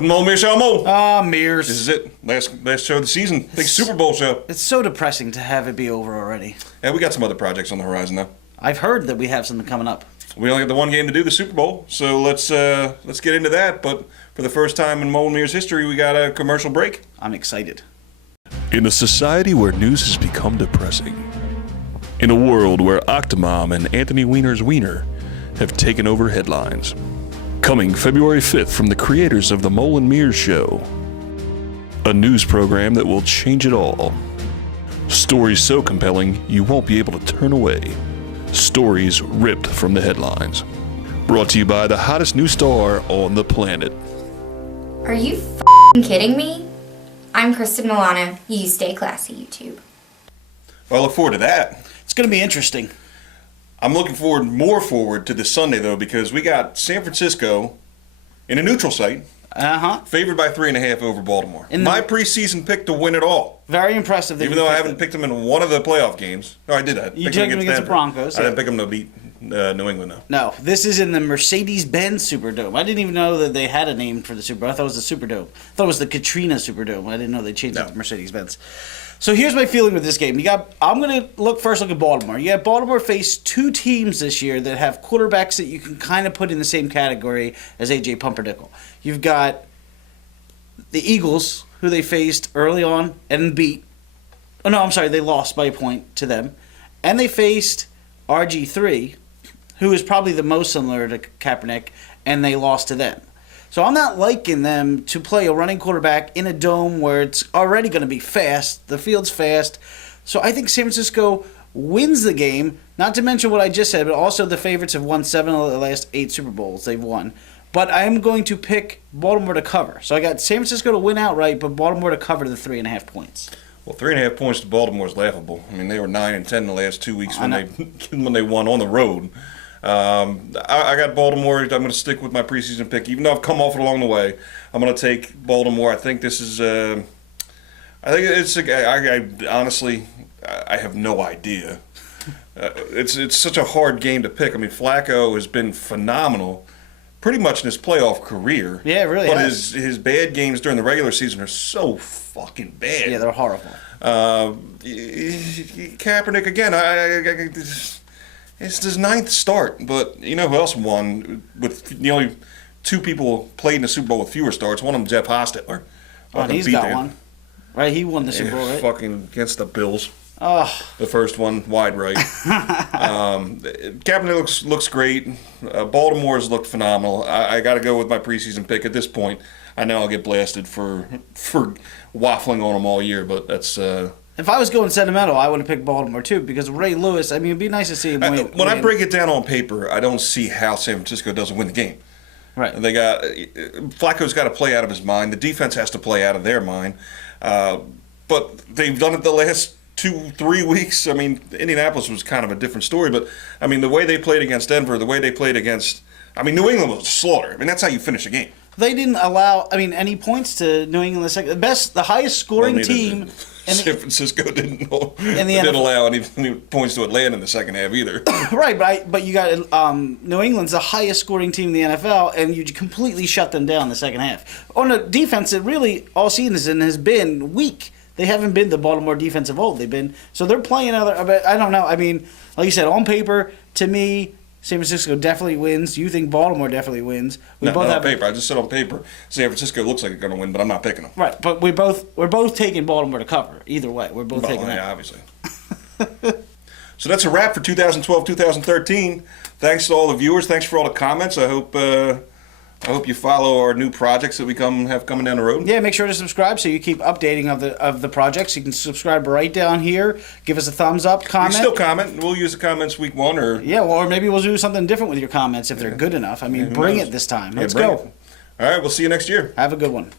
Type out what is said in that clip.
Welcome to Mo Mears Show, Mo. Mears. This is it. Last show of the season. Big Super Bowl show. It's so depressing to have it be over already. Yeah, we got some other projects on the horizon, though. I've heard that we have something coming up. We only have the one game to do, the Super Bowl, so let's get into that. But for the first time in Mo and Mears history, we got a commercial break. I'm excited. In a society where news has become depressing, in a world where Octomom and Anthony Weiner's Wiener have taken over headlines, coming February 5th from the creators of The Mo and Mears Show, a news program that will change it all. Stories so compelling you won't be able to turn away. Stories ripped from the headlines. Brought to you by the hottest new star on the planet. Are you f***ing kidding me? I'm Kristen Milano. You stay classy, YouTube. Well, I look forward to that. It's going to be interesting. I'm looking more forward to this Sunday, though, because we got San Francisco in a neutral site, favored by 3.5 over Baltimore. My preseason pick to win it all. Very impressive. Even though I haven't picked them in one of the playoff games. No, I did. You picked them against the Broncos. I didn't pick them to beat New England, though. No, this is in the Mercedes-Benz Superdome. I didn't even know that they had a name for the Super Bowl. I thought it was the Superdome. I thought it was the Katrina Superdome. I didn't know they changed it to Mercedes-Benz. So here's my feeling with this game. I'm going to look at Baltimore. You have Baltimore face two teams this year that have quarterbacks that you can kind of put in the same category as A.J. Pumpernickel. You've got the Eagles, who they faced early on and beat. Oh, no, I'm sorry. They lost by a point to them. And they faced RG3, who is probably the most similar to Kaepernick, and they lost to them. So I'm not liking them to play a running quarterback in a dome where it's already going to be fast. The field's fast. So I think San Francisco wins the game, not to mention what I just said, but also the favorites have won 7 of the last 8 Super Bowls they've won. But I'm going to pick Baltimore to cover. So I got San Francisco to win outright, but Baltimore to cover the 3.5 points. Well, 3.5 points to Baltimore is laughable. I mean, they were 9-10 the last 2 weeks when they won on the road. I got Baltimore. I'm going to stick with my preseason pick, even though I've come off it along the way. I'm going to take Baltimore. I think this is. I honestly, I have no idea. It's such a hard game to pick. I mean, Flacco has been phenomenal, pretty much in his playoff career. Yeah, really. But his bad games during the regular season are so fucking bad. Yeah, they're horrible. Kaepernick again. It's his 9th start, but you know who else won with the only 2 people played in the Super Bowl with fewer starts? One of them, Jeff Hostetler. Oh, he's got one. Right, he won the Super Bowl, right? Fucking against the Bills. Oh. The first one, wide right. Kaepernick looks great. Baltimore's looked phenomenal. I got to go with my preseason pick at this point. I know I'll get blasted for waffling on them all year, but that's... If I was going sentimental, I would have picked Baltimore too because Ray Lewis. I mean, it'd be nice to see him win. When I break it down on paper, I don't see how San Francisco doesn't win the game. Right. Flacco's got to play out of his mind. The defense has to play out of their mind. But they've done it the last 2-3 weeks. I mean, Indianapolis was kind of a different story, but I mean, the way they played against Denver, the way they played against, New England was a slaughter. I mean, that's how you finish a game. They didn't allow, any points to New England. The highest scoring team. San Francisco didn't allow any points to Atlanta in the second half either. Right, but you got New England's the highest scoring team in the NFL, and you completely shut them down in the second half. On the defense, it really all season has been weak. They haven't been the Baltimore defense of old. They're playing other. I don't know. I mean, like you said, on paper, to me, San Francisco definitely wins. You think Baltimore definitely wins. Not on paper. I just said on paper, San Francisco looks like they're going to win, but I'm not picking them. Right, but we're both taking Baltimore to cover. Either way, we're both taking that. Yeah, obviously. So that's a wrap for 2012-2013. Thanks to all the viewers. Thanks for all the comments. I hope you follow our new projects that we have coming down the road. Yeah, make sure to subscribe so you keep updating of the projects. You can subscribe right down here. Give us a thumbs up, comment. You can still comment. We'll use the comments week 1 or... Yeah, or maybe we'll do something different with your comments if they're good enough. Bring it this time. Let's go. All right, we'll see you next year. Have a good one.